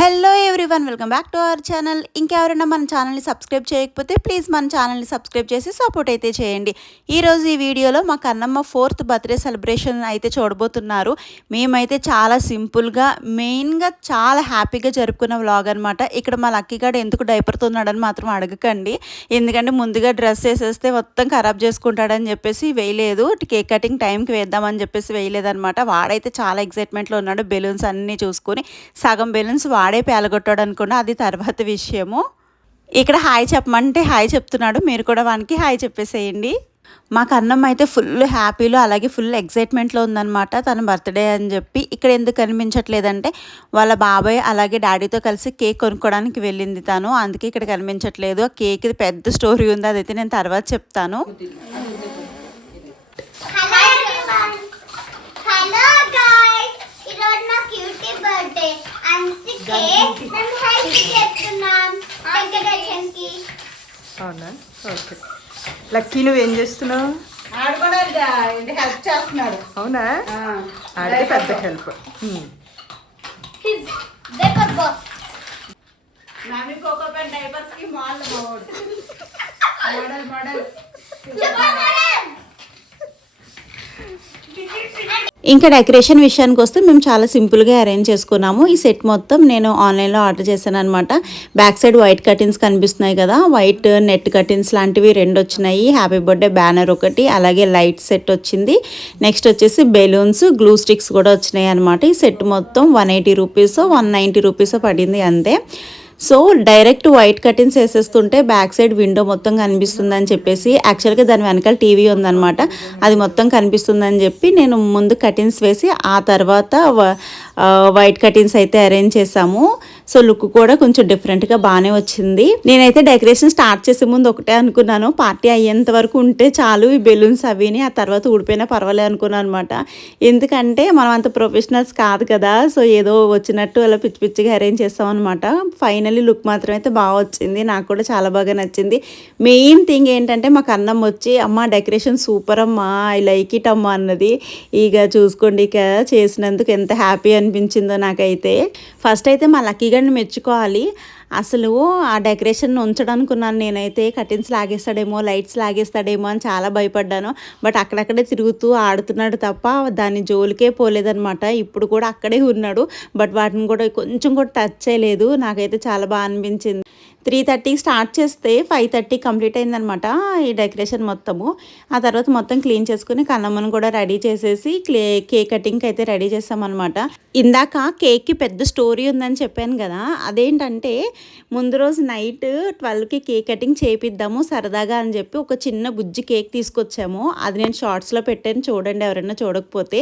Hello everyone welcome back to our channel ఇంకెవరైనా మన ఛానల్ని సబ్స్క్రైబ్ చేయకపోతే ప్లీజ్ మన ఛానల్ని సబ్స్క్రైబ్ చేసి సపోర్ట్ అయితే చేయండి. ఈరోజు ఈ వీడియోలో మా కన్నమ్మ ఫోర్త్ బర్త్డే సెలబ్రేషన్ అయితే చూడబోతున్నారు. మేమైతే చాలా సింపుల్గా మెయిన్గా చాలా హ్యాపీగా జరుపుకున్న వ్లాగ్ అనమాట ఇక్కడ మా లక్కీగాడు ఎందుకు డైపర్తున్నాడని మాత్రం అడగకండి. ఎందుకంటే ముందుగా డ్రెస్ వేసేస్తే మొత్తం ఖరాబ్ చేసుకుంటాడని చెప్పేసి వేయలేదు. కేక్ కటింగ్ టైంకి వేద్దామని చెప్పేసి వేయలేదనమాట వాడైతే చాలా ఎక్సైట్మెంట్లో ఉన్నాడు. బెలూన్స్ అన్నీ చూసుకొని సగం బెలూన్స్ వాడే కొట్టాడు అనుకున్నా అది తర్వాత విషయము. ఇక్కడ హాయ్ చెప్పమంటే హాయ్ చెప్తున్నాడు. మీరు కూడా వానికి హాయ్ చెప్పేసేయండి. మాకు అన్నం అయితే ఫుల్ హ్యాపీలో అలాగే ఫుల్ ఎక్సైట్మెంట్లో ఉందన్నమాట తన బర్త్డే అని చెప్పి. ఇక్కడ ఎందుకు కనిపించట్లేదంటే వాళ్ళ బాబాయ్ అలాగే డాడీతో కలిసి కేక్ కొనుక్కోవడానికి వెళ్ళింది తను. అందుకే ఇక్కడ కనిపించట్లేదు. ఆ కేక్ పెద్ద స్టోరీ ఉంది. అదైతే నేను తర్వాత చెప్తాను. హలో అవునా ఓకే లక్కీ నువ్వేం చేస్తున్నావు? హెల్ప్ చేస్తున్నాడు. అవునా? ఆడితే పెద్ద help his decor box MamyPoko pants డైపర్స్కి mall model model. ఇంకా డెకరేషన్ విషయానికి వస్తే మేము చాలా సింపుల్గా అరేంజ్ చేసుకున్నాము. ఈ సెట్ మొత్తం నేను ఆన్లైన్లో ఆర్డర్ చేశాను అనమాట బ్యాక్ సైడ్ వైట్ కటిన్స్ కనిపిస్తున్నాయి కదా వైట్ నెట్ కటిన్స్ లాంటివి రెండు వచ్చినాయి. హ్యాపీ బర్త్డే బ్యానర్ ఒకటి అలాగే లైట్ సెట్ వచ్చింది. నెక్స్ట్ వచ్చేసి బెలూన్స్ గ్లూ స్టిక్స్ కూడా వచ్చినాయి అనమాట ఈ సెట్ మొత్తం one eighty rupees one ninety rupees పడింది అంతే. సో డైరెక్ట్ వైట్ కటిన్స్ వేసేస్తుంటే బ్యాక్ సైడ్ విండో మొత్తం కనిపిస్తుంది అని చెప్పేసి యాక్చువల్గా దాని వెనకాల టీవీ ఉందన్నమాట. అది మొత్తం కనిపిస్తుందని చెప్పి నేను ముందు కటిన్స్ వేసి ఆ తర్వాత వ- వైట్ కటిన్స్ అయితే అరేంజ్ చేసాము సో లుక్ కూడా కొంచెం డిఫరెంట్గా బాగానే వచ్చింది. నేనైతే డెకరేషన్ స్టార్ట్ చేసే ముందు ఒకటే అనుకున్నాను. పార్టీ అయ్యేంత వరకు ఉంటే చాలు ఈ బెలూన్స్ అవిని ఆ తర్వాత ఊడిపోయినా పర్వాలేదు అనుకున్నాను అనమాట ఎందుకంటే మనం అంత ప్రొఫెషనల్స్ కాదు కదా సో ఏదో వచ్చినట్టు అలా పిచ్చి పిచ్చిగా అరేంజ్ చేస్తాం అనమాట ఫైనలీ లుక్ మాత్రం అయితే బాగా వచ్చింది. నాకు కూడా చాలా బాగా నచ్చింది. మెయిన్ థింగ్ ఏంటంటే మాకు అన్నం వచ్చి అమ్మ డెకరేషన్ సూపర్ అమ్మా ఐ లైక్ ఇట్ అమ్మా అన్నది. ఇక చూసుకోండి ఇక చేసినందుకు ఎంత హ్యాపీ అనిపించిందో నాకైతే. ఫస్ట్ అయితే మా లక్కీగా హస్బెండ్ మెచ్చుకోవాలి. అసలు ఆ డెకరేషన్ ఉంచడానుకున్నాను నేనైతే. కటిన్స్ లాగేస్తాడేమో లైట్స్ లాగేస్తాడేమో అని చాలా భయపడ్డాను. బట్ అక్కడక్కడే తిరుగుతూ ఆడుతున్నాడు తప్ప దాని జోలికే పోలేదనమాట ఇప్పుడు కూడా అక్కడే ఉన్నాడు. బట్ వాటిని కూడా కొంచెం కూడా టచ్ చేయలేదు. నాకైతే చాలా బాగా అనిపించింది. త్రీ థర్టీకి స్టార్ట్ చేస్తే ఫైవ్ థర్టీ కంప్లీట్ అయిందనమాట ఈ డెకరేషన్ మొత్తము. ఆ తర్వాత మొత్తం క్లీన్ చేసుకుని కన్నమ్మను కూడా రెడీ చేసేసి క్లే కేక్ కటింగ్కి అయితే రెడీ చేస్తామన్నమాట ఇందాక కేక్కి పెద్ద స్టోరీ ఉందని చెప్పాను కదా అదేంటంటే ముందు రోజు నైట్ ట్వెల్వ్కి కేక్ కటింగ్ చేపిద్దాము సరదాగా అని చెప్పి ఒక చిన్న బుజ్జి కేక్ తీసుకొచ్చాము. అది నేను షార్ట్స్లో పెట్టాను చూడండి ఎవరైనా చూడకపోతే.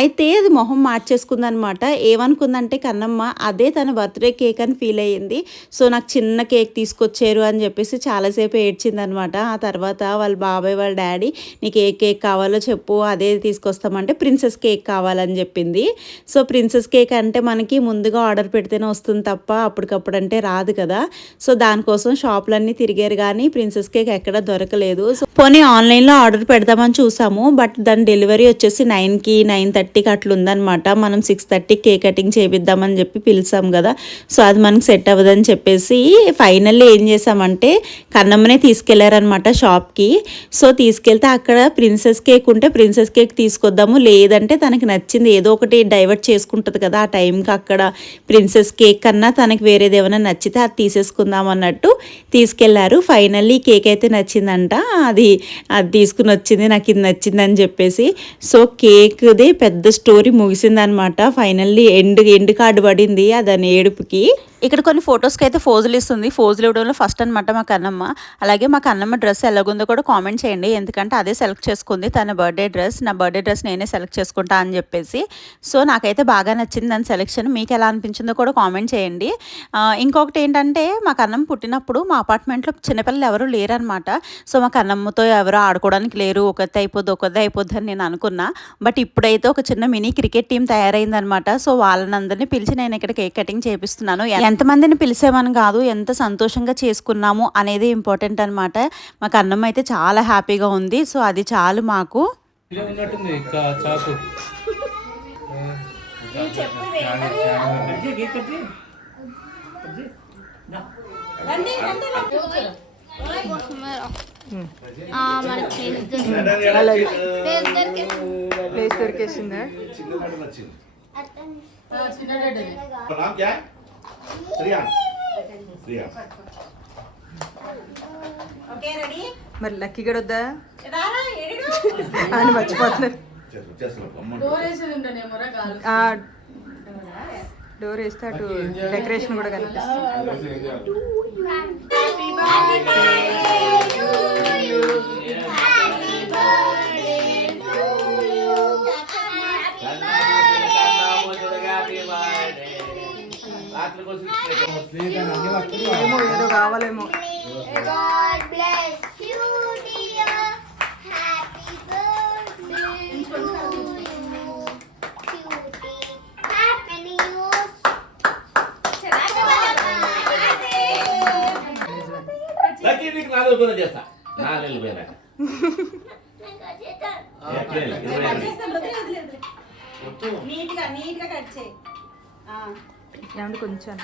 అయితే అది మొహం మార్చేసుకుందనమాట. ఏమనుకుందంటే కన్నమ్మ అదే తన బర్త్డే కేక్ అని ఫీల్ అయ్యింది. సో నాకు చిన్న కేక్ తీసుకొచ్చారు అని చెప్పేసి చాలాసేపు ఏడ్చిందనమాట. ఆ తర్వాత వాళ్ళ బాబాయ్ వాళ్ళ డాడీ నీకు ఏ కేక్ కావాలో చెప్పు అదే తీసుకొస్తామంటే ప్రిన్సెస్ కేక్ కావాలని చెప్పింది. సో ప్రిన్సెస్ కేక్ అంటే మనకి ముందుగా ఆర్డర్ పెడితేనే వస్తుంది తప్ప అప్పటికప్పుడు అంటే రాదు కదా. సో దానికోసం షాపులన్నీ తిరిగారు కానీ ప్రిన్సెస్ కేక్ ఎక్కడ దొరకలేదు. సో పోనీ ఆన్లైన్లో ఆర్డర్ పెడదామని చూసాము బట్ దాని డెలివరీ వచ్చేసి నైన్కి నైన్ థర్టీకి అట్లా ఉందన్నమాట మనం సిక్స్ థర్టీకి కేక్ కటింగ్ చేపిద్దామని చెప్పి పిలిచాం కదా. సో అది మనకి సెట్ అవ్వదని చెప్పేసి ఫైనల్లీ ఏం చేసామంటే కన్నమ్మనే తీసుకెళ్ళారనమాట షాప్కి. సో తీసుకెళ్తే అక్కడ ప్రిన్సెస్ కేక్ ఉంటే ప్రిన్సెస్ కేక్ తీసుకొద్దాము. లేదంటే తనకి నచ్చింది ఏదో ఒకటి డైవర్ట్ చేసుకుంటుంది కదా ఆ టైంకి అక్కడ ప్రిన్సెస్ కేక్ కన్నా తనకి వేరేది ఏమైనా నచ్చితే అది తీసేసుకుందాం అన్నట్టు తీసుకెళ్ళారు. ఫైనల్లీ కేక్ అయితే నచ్చిందంట. అది అది తీసుకుని వచ్చింది నాకు ఇది నచ్చింది అని చెప్పేసి. సో కేక్ది పెద్ద స్టోరీ ముగిసిందనమాట ఫైనల్లీ ఎండ్ ఎండ్ కార్డు పడింది అదని ఏడుపుకి. ఇక్కడ కొన్ని ఫొటోస్కి అయితే ఫోజులు ఇస్తుంది. ఫోజులు ఇవ్వడంలో ఫస్ట్ అనమాట మా కన్నమ్మ. అలాగే మా కన్నమ్మ డ్రెస్ ఎలాగుందో కూడా కామెంట్ చేయండి. ఎందుకంటే అదే సెలెక్ట్ చేసుకుంది. తన బర్త్డే డ్రెస్ నా బర్త్డే డ్రెస్ నేనే సెలెక్ట్ చేసుకుంటా అని చెప్పేసి. సో నాకైతే బాగా నచ్చింది దాని సెలెక్షన్ మీకు ఎలా అనిపించిందో కూడా కామెంట్ చేయండి. ఇంకొకటి ఏంటంటే మా కన్నమ్మ పుట్టినప్పుడు మా అపార్ట్మెంట్లో చిన్నపిల్లలు ఎవరు లేరనమాట సో మా కన్నమ్మతో ఎవరు ఆడుకోవడానికి లేరు. ఒకరితే అయిపోద్ది ఒకరిదే అయిపోద్ది అని నేను అనుకున్నా. బట్ ఇప్పుడైతే ఒక చిన్న మినీ క్రికెట్ టీం తయారైందనమాట సో వాళ్ళని అందరినీ పిలిచి నేను ఇక్కడ కేక్ కటింగ్ చేపిస్తున్నాను. ఎంతమందిని పిలిచామని కాదు. ఎంత సంతోషంగా చేసుకున్నాము అనేది ఇంపార్టెంట్ అనమాట మాకు అన్నం అయితే చాలా హ్యాపీగా ఉంది. సో అది చాలు మాకు. దొరికేసిందా? మరి లక్కీ గడు వద్దా? ఆయన మర్చిపోతున్నారు. డోర్ వేస్తే అటు డెకరేషన్ కూడా కనిపిస్తుంది. News. లక్కీ నీకు నాలుగు రూపాయలు చేస్తా. నాలుగు పోయినాక ఏప్రిల్ ఇరవై ఐదు. నీట్గా నీట్గా కట్ చేయి. ఆ, ఏమంటే కొంచెం.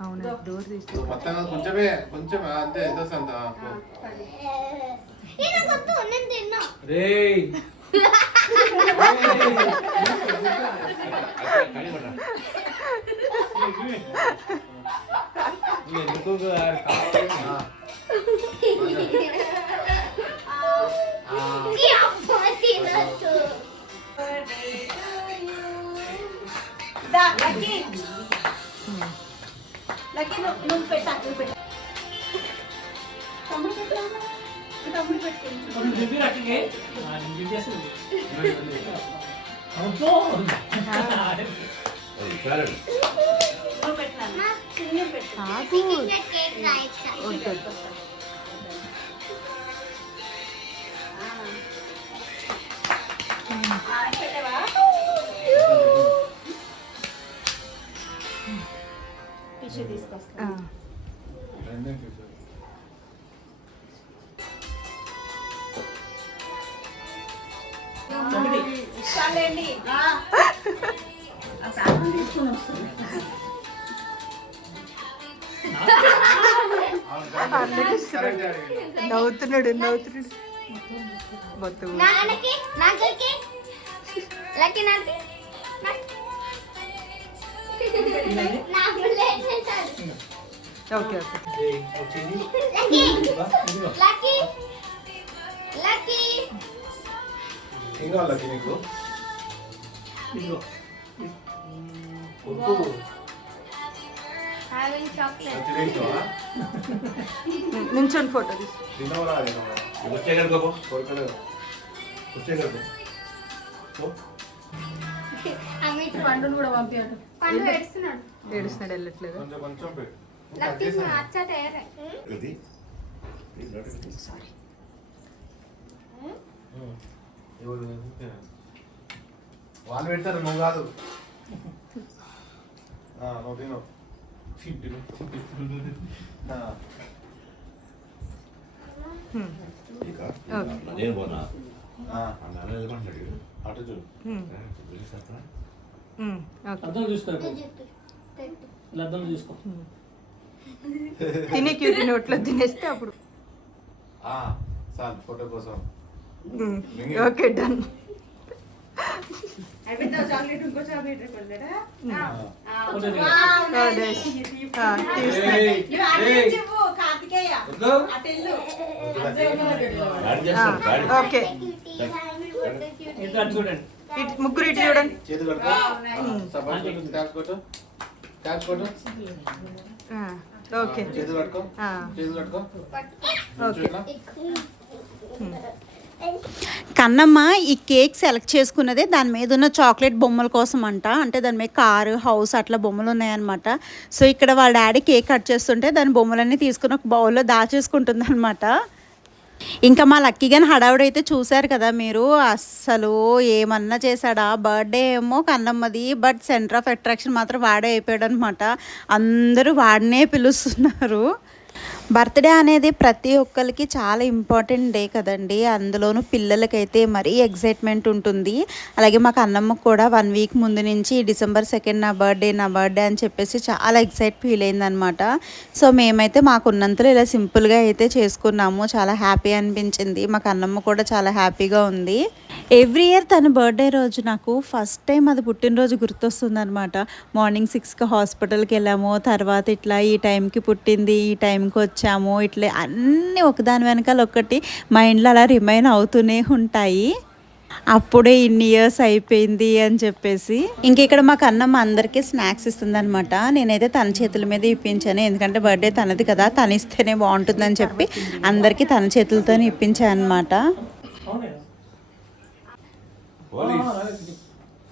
అవునా డోర్ మొత్తం కొంచెమే కొంచెం అంతే ఎంత రేయ్. పట్రా. ఎందుకు చాలండి. నవ్వుతున్నాడు నవ్వుతున్నాడు. మొత్తం ఓకే ఓకే. లక్కీ నీకు? నించొని ఫోటో పండును కూడా పంపించాడు పండు పెడుతున్నాడు ఏడుస్తున్నాడు వెళ్ళట్లేదు కొంచెం ఇది సారీ ఎవరు? వాళ్ళు పెడతారు నువ్వు కాదు. నువ్వు తిను నేను పోనా? అటు చూడు. అర్థం చూసుకో ఇప్పుడు. జుట్టు పెట్టు. ఇలా అర్థం చూసుకో. తినే క్యూటీ నోట్లో తినేస్తే అప్పుడు. చాలు ఫోటో కోసం. Okay done. ఓకే. ముగ్గురు ఇటు చూడండి ఓకే. ఓకే. కన్నమ్మ ఈ కేక్ సెలెక్ట్ చేసుకున్నదే దాని మీద ఉన్న చాక్లెట్ బొమ్మల కోసం అంట. అంటే దాని మీద కారు హౌస్ అట్లా బొమ్మలు ఉన్నాయన్నమాట. సో ఇక్కడ వాళ్ళ డాడీ కేక్ కట్ చేస్తుంటే దాని బొమ్మలన్నీ తీసుకుని ఒక బౌల్లో దాచేసుకుంటుంది అనమాట ఇంకా మా లక్కీ గాని హడావుడైతే చూశారు కదా మీరు. అస్సలు ఏమన్నా చేశాడా? బర్త్డే ఏమో కన్నమ్మది బట్ సెంటర్ ఆఫ్ అట్రాక్షన్ మాత్రం వాడే అయిపోయాడు అనమాట అందరూ వాడినే పిలుస్తున్నారు. బర్త్డే అనేది ప్రతి ఒక్కరికి చాలా ఇంపార్టెంట్ డే కదండి. అందులోనూ పిల్లలకైతే మరీ ఎగ్జైట్మెంట్ ఉంటుంది. అలాగే మాకు అన్నమ్మకు కూడా వన్ వీక్ ముందు నుంచి డిసెంబర్ సెకండ్ నా బర్త్డే నా బర్త్డే అని చెప్పేసి చాలా ఎక్సైట్ ఫీల్ అయిందనమాట సో మేమైతే మాకున్నంతలో ఇలా సింపుల్గా అయితే చేసుకున్నాము. చాలా హ్యాపీ అనిపించింది. మాకు అన్నమ్మ కూడా చాలా హ్యాపీగా ఉంది. ఎవ్రీ ఇయర్ తన బర్త్డే రోజు నాకు ఫస్ట్ టైం అది పుట్టినరోజు గుర్తొస్తుంది అనమాట మార్నింగ్ సిక్స్కి హాస్పిటల్కి వెళ్ళాము. తర్వాత ఇట్లా ఈ టైంకి పుట్టింది ఈ టైంకి వచ్చాము. ఇట్లా అన్నీ ఒకదాని వెనకాల ఒకటి మైండ్లో అలా రిమైన్ అవుతూనే ఉంటాయి. అప్పుడే ఇన్ని ఇయర్స్ అయిపోయింది అని చెప్పేసి. ఇంక ఇక్కడ మాకు అన్నమ్మ అందరికీ స్నాక్స్ ఇస్తుంది అనమాట నేనైతే తన చేతుల మీద ఇప్పించాను. ఎందుకంటే బర్త్డే తనది కదా తను ఇస్తేనే బాగుంటుందని చెప్పి అందరికీ తన చేతులతోనే ఇప్పించాను అనమాట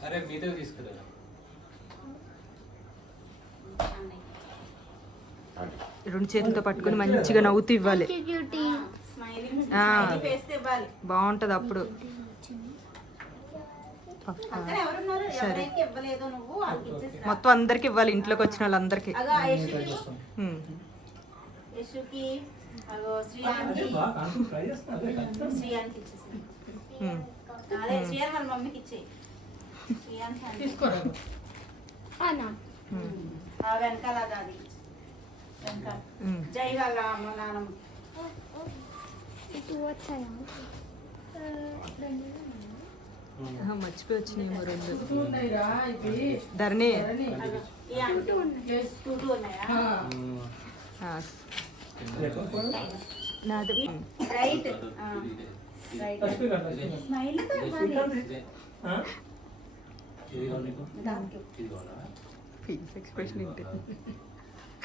అరే మీతో తీసుకురా రెండు చేతులతో పట్టుకొని మంచిగా నవ్వుతూ ఇవ్వాలి. బాగుంటది అప్పుడు. సరే. మొత్తం అందరికి ఇవ్వాలి ఇంట్లోకి వచ్చిన వాళ్ళందరికి. అదే. అనా ఉమ్. జై వాళ్ళ అమ్మ నాన్నమ్మ ఇటు వచ్చాయా? ఆహా, మర్చిపోయి వచ్చినాయి రెండు. ధరణి. ఆ, నాది? ఇదిగో నీకు. ఫేస్ ఎక్స్ప్రెషన్ ఏంటి?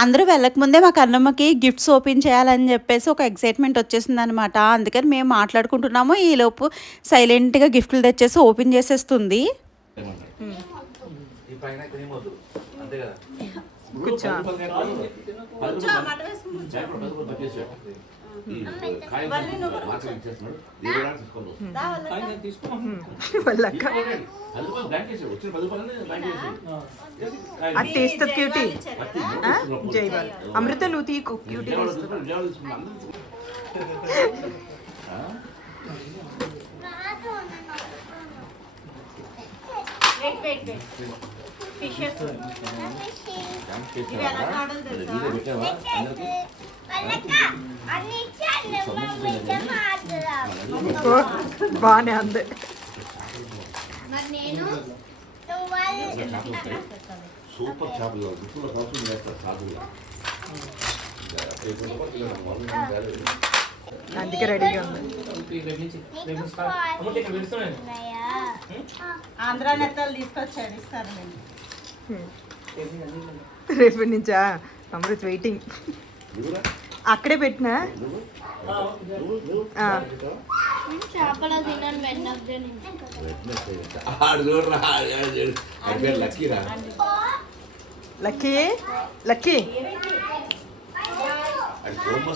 అందరూ వెళ్ళకముందే మా కన్నమ్మకి గిఫ్ట్స్ ఓపెన్ చేయాలని చెప్పేసి ఒక ఎక్సైట్మెంట్ వచ్చేసింది అనమాట అందుకని మేము మాట్లాడుకుంటున్నాము ఈలోపు సైలెంట్గా గిఫ్ట్లు తెచ్చేసి ఓపెన్ చేసేస్తుంది ఏమంటారు? ఈ పైన ఇక్కడ ఏమొద్దు అంతే కదా కూర్చో. వాళ్ళక్క. అది తీస్తుంది క్యూటీ. జై వాళ్ళ. అమృత నువ్వు తీకు. క్యూటీ విజయవాడ తీస్తుంది తీసుకున్నాడు, విజయవాడ తీసుకున్నాడు, బాగానే అంది. సూపర్ చేపలు గుప్పులో కోసం చేస్తారు సాధువులు అందుకే రెడీగా ఉంది. ఆంధ్రా నెత్తలు తీసుకొచ్చాడు ఇస్తారు. రేపటి నుంచా అమృత్ వెయిటింగ్ అక్కడే పెట్టినా? Lucky lucky? అది కోపం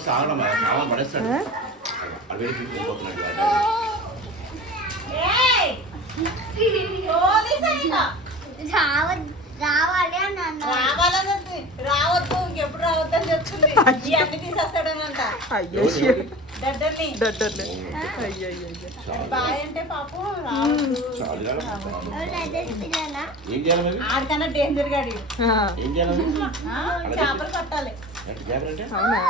ఆడికన్నా డేంజర్ గాడి చేపలు పట్టాలి. అవునా?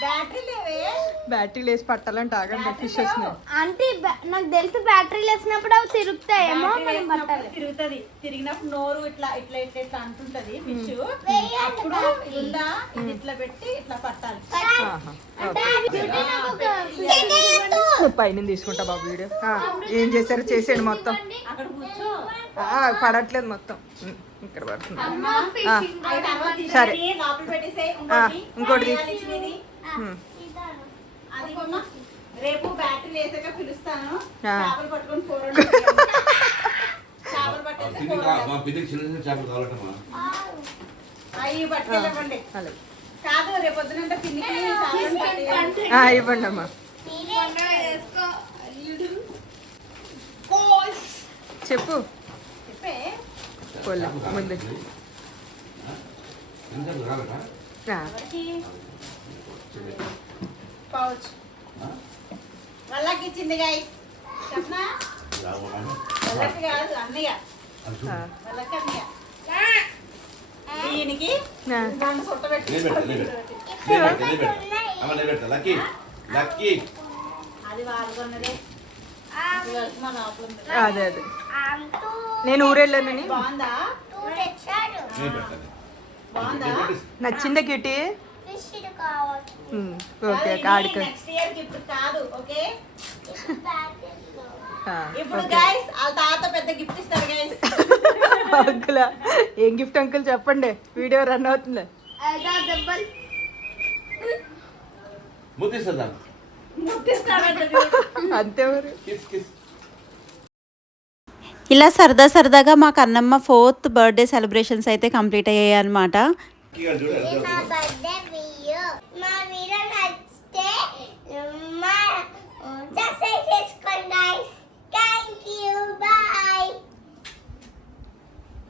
Battery battery? బ్యాటరీ వేసి పట్టాలంటే ఆగండి ఫిష్ వచ్చినాయి అంటే నాకు తెలిసి బ్యాటరీలు వేసినప్పుడు అవి తిరుగుతాయేమో మనం పట్టాలి. తిరుగుతుంది. తిరిగినప్పుడు నోరు ఇట్లా ఇట్లా ఇట్లా ఇట్లా అంటుంటది ఫిష్ అప్పుడు ఇది ఇట్లా పెట్టి ఇట్లా పట్టాలి. పైన తీసుకుంటా బాబు వీడియో. ఆ, ఏం చేశారో చేసేయండి మొత్తం. అక్కడ కూర్చో. ఆ, పడట్లేదు మొత్తం. ఇక్కడ పడుతుంది. సరే. ఇంకోటి. రేపు బ్యాటరీ వేసాక పిలుస్తాను. చేపలు పట్టుకొని కూర. చేపలు అవి పట్టుకెళ్ళండి కాదు రేపు పొద్దునంటే ఇవ్వండి అమ్మా. చెప్పు. చెప్పే. పోలే ముందు ఎంత రాలట ఆ, ఎవరికి పౌచ్ వాళ్ళకి ఇచ్చింది గైస్ చెప్పనా రావడం వాళ్ళకి కాదు అన్నయ్య అది చూడు. ఆ, వాళ్ళకి అన్నయ్య దీనికి ఆ. రెండు సుట్ట పెట్టి నిలబెట్టు, నిలబెట్టు. నిలబెట్టు, నిలబెట్టు. అమ్మ నిలబెట్టు. లక్కీ లక్కీ అది వాళ్ళకున్నదే ఇది వరకు మా లోపల ఉంది. అదే అదే నేను ఊరెళ్ళానని. నచ్చిందా కిటి ఓకే ఆడుకో. నెక్స్ట్ ఇయర్ గిఫ్ట్ కాదు ఓకే? ఇప్పుడు ఓకే. గైస్ వాళ్ళ తాత పెద్ద గిఫ్ట్ ఇస్తారు గైస్ అంకుల్ ఏం గిఫ్ట్ అంకుల్ చెప్పండి? వీడియో రన్ అవుతుంది. అంతే మరి. Kiss kiss. ఇలా సరదా సరదాగా మా కన్నమ్మ ఫోర్త్ బర్త్డే సెలబ్రేషన్స్ అయితే కంప్లీట్ అయ్యాయి అనమాట మా